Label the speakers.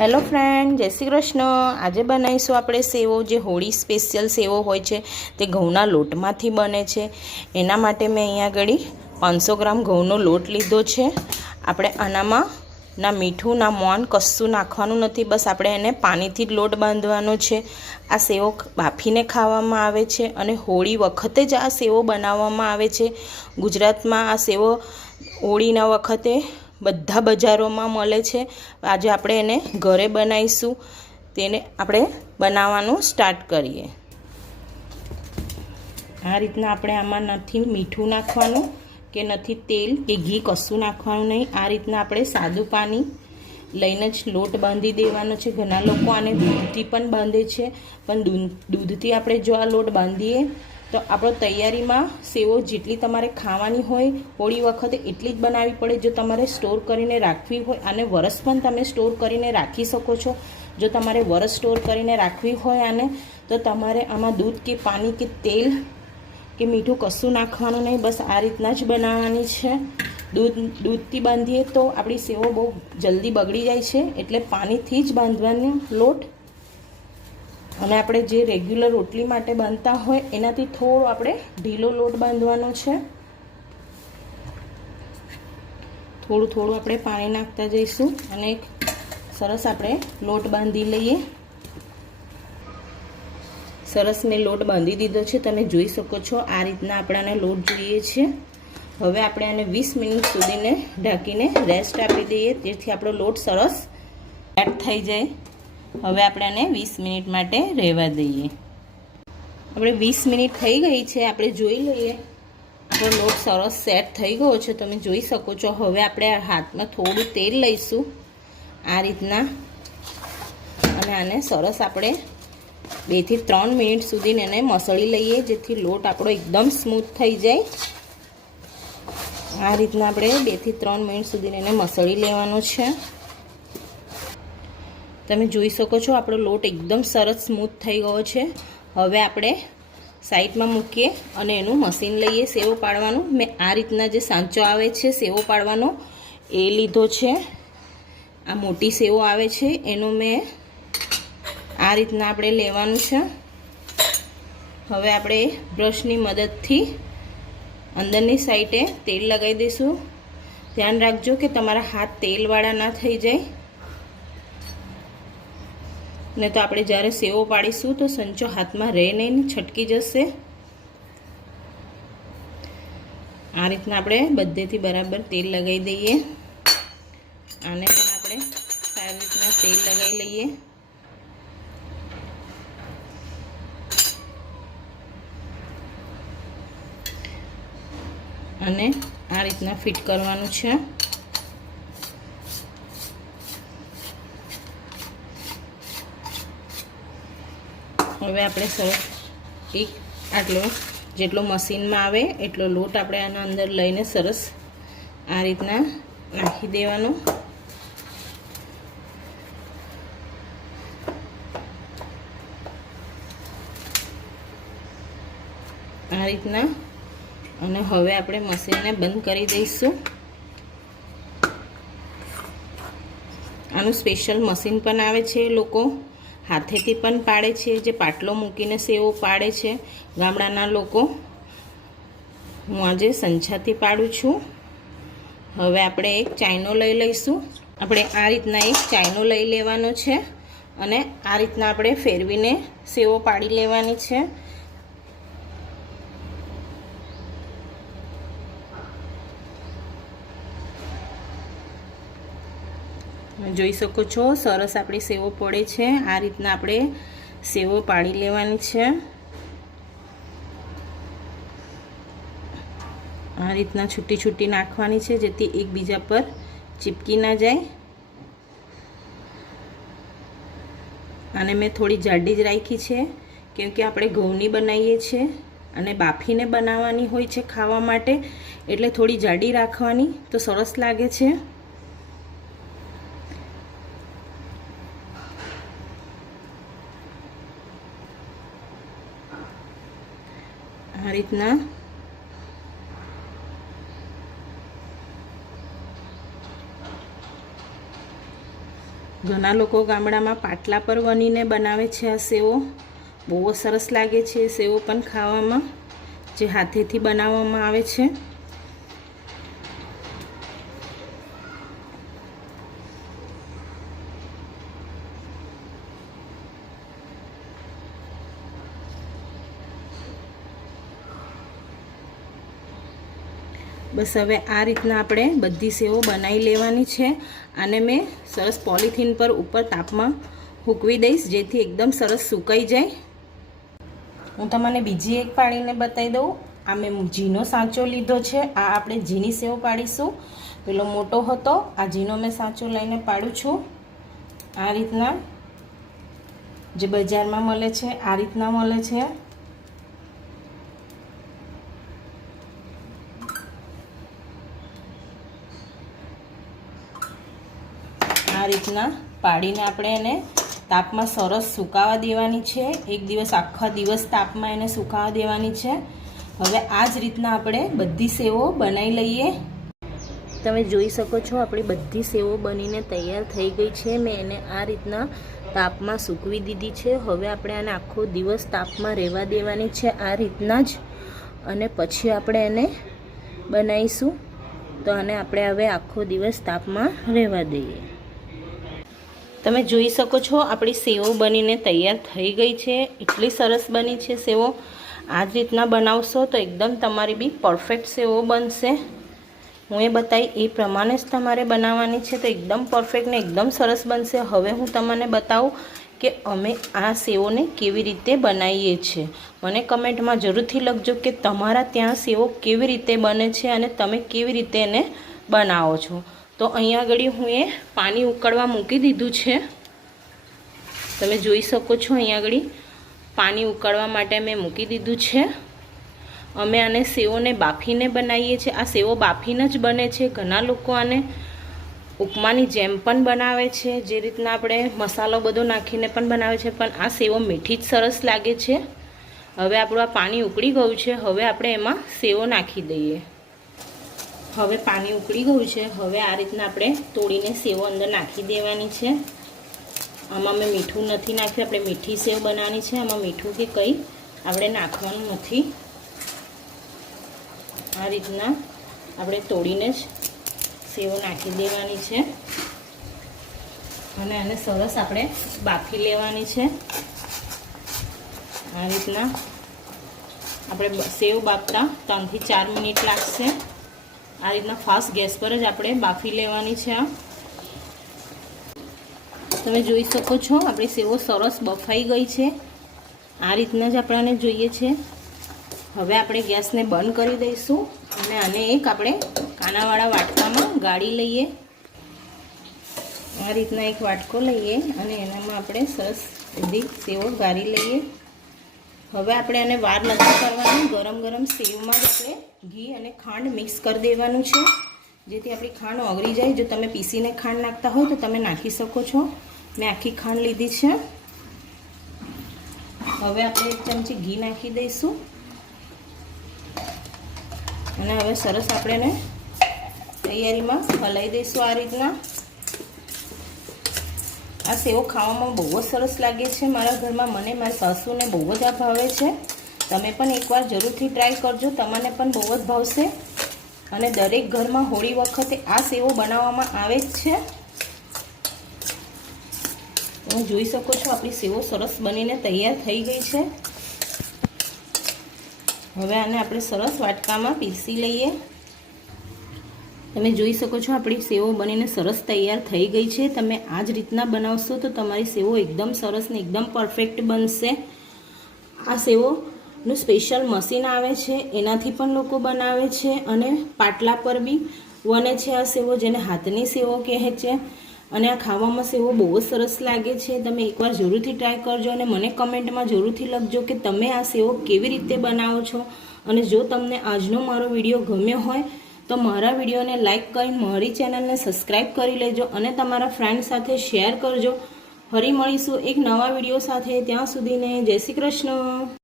Speaker 1: Hello friend, જય શ્રી કૃષ્ણ. આજે બનાવીશું આપણે સેવો, જે હોળી સ્પેશિયલ સેવો હોય છે, તે ઘઉંના લોટમાંથી બને છે. એના માટે મેં અહીંયા આગળ પાંચસો ગ્રામ ઘઉંનો લોટ લીધો છે. આપણે આનામાં ના મીઠું, ના મોન કશું નાખવાનું નથી, બસ આપણે એને પાણીથી જ લોટ બાંધવાનો છે. આ સેવો બાફીને ખાવામાં આવે છે અને હોળી વખતે જ આ સેવો બનાવવામાં આવે છે. ગુજરાતમાં આ સેવો હોળીના વખતે બધા બજારોમાં મળે છે. આજે આપણે એને ઘરે બનાવીશું. તેને આપણે બનાવવાનું સ્ટાર્ટ કરીએ. આ રીતના આપણે આમાં નથી મીઠું નાખવાનું કે નથી તેલ કે ઘી કશું નાખવાનું નહીં. આ રીતના આપણે સાદું પાણી લઈને જ લોટ બાંધી દેવાનો છે. ઘણા લોકો આને દૂધથી પણ બાંધે છે. પણ દૂધથી આપણે જો આ લોટ બાંધીએ તો આપણો તૈયારીમાં સેવો જેટલી તમારે ખાવાની હોય, હોળી વખતે એટલી જ બનાવવી પડે જો તમારે સ્ટોર કરીને રાખવી હોય અને વરસ પણ તમે સ્ટોર કરીને રાખી શકો છો. જો તમારે વરસ સ્ટોર કરીને રાખવી હોય આને, તો તમારે આમાં દૂધ કે પાણી કે તેલ કે મીઠું કશું નાખવાનું નહીં, બસ આ રીતના જ બનાવવાની છે. દૂધ, દૂધથી બાંધીએ તો આપણી સેવો બહુ જલ્દી બગડી જાય છે, એટલે પાણીથી જ બાંધવાનો લોટ અને આપણે જે રેગ્યુલર રોટલી માટે બાંધતા હોય, એનાથી થોડો આપણે ઢીલો લોટ બાંધવાનો છે. થોડું થોડું આપણે પાણી નાખતા જઈશું અને સરસ આપણે લોટ બાંધી લઈએ. સરસ મેં લોટ બાંધી દીધો છે, તમે જોઈ શકો છો આ રીતના આપણાને લોટ જોઈએ છે. હવે આપણે આને વીસ મિનિટ સુધીને ઢાંકીને રેસ્ટ આપી દઈએ, જેથી આપણો લોટ સરસ એડ થઈ જાય. હવે આપણે આને વીસ મિનિટ માટે રહેવા દઈએ. આપણે વીસ મિનિટ થઈ ગઈ છે, આપણે જોઈ લઈએ. આપણો લોટ સરસ સેટ થઈ ગયો છે, તમે જોઈ શકો છો. હવે આપણે હાથમાં થોડું તેલ લઈશું આ રીતના. અને આને સરસ આપણે બેથી ત્રણ મિનિટ સુધી એને મસળી લઈએ, જેથી લોટ આપણો એકદમ સ્મૂથ થઈ જાય. આ રીતના આપણે બેથી ત્રણ મિનિટ સુધી એને મસળી લેવાનો છે. તમે જોઈ શકો છો, આપણો લોટ એકદમ સરસ સ્મૂથ થઈ ગયો છે. હવે આપણે સાઈડમાં મૂકીએ અને એનું મશીન લઈએ સેવો પાડવાનું. મેં આ રીતના જે સાંચો આવે છે, સેવો પાડવાનો, એ લીધો છે. આ મોટી સેવો આવે છે, એનો મેં આ રીતના આપણે લેવાનું છે. હવે આપણે બ્રશની મદદથી અંદરની સાઈડે તેલ લગાવી દઈશું. ધ્યાન રાખજો કે તમારા હાથ તેલવાળા ના થઈ જાય. ને તો આપણે જ્યારે સેવો પાડીશું તો સંચો હાથમાં રહે નહીં છટકી જશે. આ રીતના આપણે બધેથી બરાબર તેલ લગાવી દઈએ. આને પણ આપણે સારી રીતના તેલ લગાવી લઈએ. અને આ રીતના ફિટ કરવાનું છે. હવે આપણે સરસ એક આટલો જેટલો મશીનમાં આવે, એટલો લોટ આપણે આના અંદર લઈને સરસ આ રીતના નાખી દેવાનો. આ રીતના. અને હવે આપણે મશીનને બંધ કરી દઈશું. આનું સ્પેશિયલ મશીન પણ આવે છે લોકો. હાથેથી પણ પાડે છે, જે પાટલો મૂકીને સેવો પાડે છે. ગામડાના લોકો હું આજે સંછાથી પાડું છું. હવે આપણે એક ચાઈનો લઈ લઈશું. આપણે આ રીતના એક ચાઈનો લઈ લેવાનો છે અને આ રીતના આપણે ફેરવીને સેવો પાડી લેવાની છે. જોઈ શકો છો, સરસ આપણી સેવો પડે છે. આ રીતના આપણે સેવો પાડી લેવાની છે. આ રીતના છૂટી છૂટી નાખવાની છે, જેથી એકબીજા પર ચીપકી ના જાય. અને મેં થોડી જાડી જ રાખી છે કેમકે આપણે ઘઉંની બનાવીએ છીએ અને બાફીને બનાવવાની હોય છે ખાવા માટે, એટલે થોડી જાડી રાખવાની તો સરસ લાગે છે. રીતના. ઘણા લોકો ગામડામાં પાટલા પર વનીને બનાવે છે આ સેવો. બહુ સરસ લાગે છે સેવો પણ ખાવામાં, જે હાથેથી બનાવવામાં આવે છે. બસ હવે આ રીતના આપણે બધી સેવો બનાવી લેવાની છે. આને મેં સરસ પોલિથીન પર ઉપર તાપમાં હૂકવી દઈશ, જેથી એકદમ સરસ સુકાઈ જાય. હું તમને બીજી એક પાડીને બતાવી દઉં. આ મેં ઝીનો સાંચો લીધો છે. આ આપણે જીની સેવ પાડીશું. પેલો મોટો હતો, આ ઝીનો મેં સાંચો લઈને પાડું છું. આ રીતના જે બજારમાં મળે છે, આ રીતના મળે છે. રીતના પાડીને આપણે એને તાપમાં સરસ સુકાવા દેવાની છે. એક દિવસ આખા દિવસ તાપમાં એને સુકાવા દેવાની છે. હવે આ જ રીતના આપણે બધી સેવો બનાવી લઈએ. તમે જોઈ શકો છો આપણી બધી સેવો બનીને તૈયાર થઈ ગઈ છે. મેં એને આ રીતના તાપમાં સૂકવી દીધી છે. હવે આપણે આને આખો દિવસ તાપમાં રહેવા દેવાની છે આ રીતના જ. અને પછી આપણે એને બનાવીશું. તો આને આપણે હવે આખો દિવસ તાપમાં રહેવા દઈએ. તમે જોઈ શકો છો, આપણી સેવો બનીને તૈયાર થઈ ગઈ છે. એટલી સરસ બની છે સેવો. આ જ રીતના બનાવશો તો એકદમ તમારી બી પરફેક્ટ સેવો બનશે. હું એ બતાવી એ પ્રમાણે જ તમારે બનાવવાની છે તો એકદમ પરફેક્ટ ને એકદમ સરસ બનશે. હવે હું તમને બતાવું કે અમે આ સેવોને કેવી રીતે બનાવીએ છીએ. મને કમેન્ટમાં જરૂરથી લખજો કે તમારા ત્યાં સેવો કેવી રીતે બને છે અને તમે કેવી રીતે એને બનાવો છો. તો અહીંયા આગળ હું એ પાણી ઉકળવા મૂકી દીધું છે. તમે જોઈ શકો છો અહીંયા આગળ પાણી ઉકળવા માટે મેં મૂકી દીધું છે. અમે આને સેવોને બાફીને બનાવીએ છીએ. આ સેવો બાફીને જ બને છે. ઘણા લોકો આને ઉપમાની જેમ પણ બનાવે છે. જે રીતના આપણે મસાલો બધો નાખીને પણ બનાવે છે. પણ આ સેવો મીઠી જ સરસ લાગે છે. હવે આપણું આ પાણી ઉકળી ગયું છે. હવે આપણે એમાં સેવો નાખી દઈએ. હવે પાણી ઉકળી ગયું છે. હવે આ રીતના આપણે તોડીને સેવો અંદર નાખી દેવાની છે. આમાં મેં મીઠું નથી નાખ્યું. આપણે મીઠી સેવ બનાવવાની છે. આમાં મીઠું કે કંઈ આપણે નાખવાનું નથી. આ રીતના આપણે તોડીને જ સેવો નાખી દેવાની છે. અને આને સરસ આપણે બાફી લેવાની છે. આ રીતના આપણે સેવ બાફતા ત્રણથી ચાર મિનિટ લાગશે. આ રીતના ફાસ્ટ ગેસ પર જ આપણે બાફી લેવાની છે આ. તમે જોઈ શકો છો, આપણી સેવો સરસ બફાઈ ગઈ છે. આ રીતના જ આપણાને જોઈએ છે. હવે આપણે ગેસને બંધ કરી દઈશું અને આને એક આપણે કાનાવાળા વાટકામાં ગાળી લઈએ. આ રીતના એક વાટકો લઈએ અને એનામાં આપણે સરસ બધી સેવો ગાળી લઈએ. હવે આપણે આને વાર નથી કરવાની. ગરમ ગરમ સેવમાં જ આપણે ઘી અને ખાંડ મિક્સ કરી દેવાનું છે. જેથી આપણી ખાંડ ઓગળી જાય. જો તમે પીસીને ખાંડ નાખતા હોય તો તમે નાખી શકો છો. મેં આખી ખાંડ લીધી છે. હવે આપણે એક ચમચી ઘી નાખી દઈશું. અને હવે સરસ આપણે એને તૈયારીમાં હલાવી દઈશું આ રીતના. આ સેવો ખાવામાં બહુ જ સરસ લાગે છે. મારા ઘરમાં મને મારા સાસુને બહુ જ આ ભાવે છે. તમે પણ એકવાર જરૂરથી ટ્રાય કરજો. તમને પણ બહુ જ ભાવશે. અને દરેક ઘરમાં હોળી વખતે આ સેવો બનાવવામાં આવે જ છે. હું જોઈ શકો છો, આપણી સેવો સરસ બનીને તૈયાર થઈ ગઈ છે. હવે આને આપણે સરસ વાટકામાં પીસી લઈએ. તમે જોઈ શકો છો, આપણી સેવો બનીને સરસ તૈયાર થઈ ગઈ છે. તમે આ જ રીતના બનાવશો તો તમારી સેવો એકદમ સરસ ને એકદમ પરફેક્ટ બનશે. આ સેવોનું સ્પેશિયલ મશીન આવે છે, એનાથી પણ લોકો બનાવે છે અને પાટલા પર બી વને છે આ સેવો, જેને હાથની સેવો કહે છે. અને આ ખાવામાં સેવો બહુ જ સરસ લાગે છે. તમે એકવાર જરૂરથી ટ્રાય કરજો અને મને કમેન્ટમાં જરૂરથી લખજો કે તમે આ સેવો કેવી રીતે બનાવો છો. અને જો તમને આજનો મારો વીડિયો ગમ્યો હોય તો મારા વિડીયોને લાઇક કરી મારી ચેનલને સબસ્ક્રાઈબ કરી લેજો અને તમારા ફ્રેન્ડ સાથે શેર કરજો. ફરી મળીશું એક નવા વીડિયો સાથે. ત્યાં સુધીને જય શ્રી કૃષ્ણ.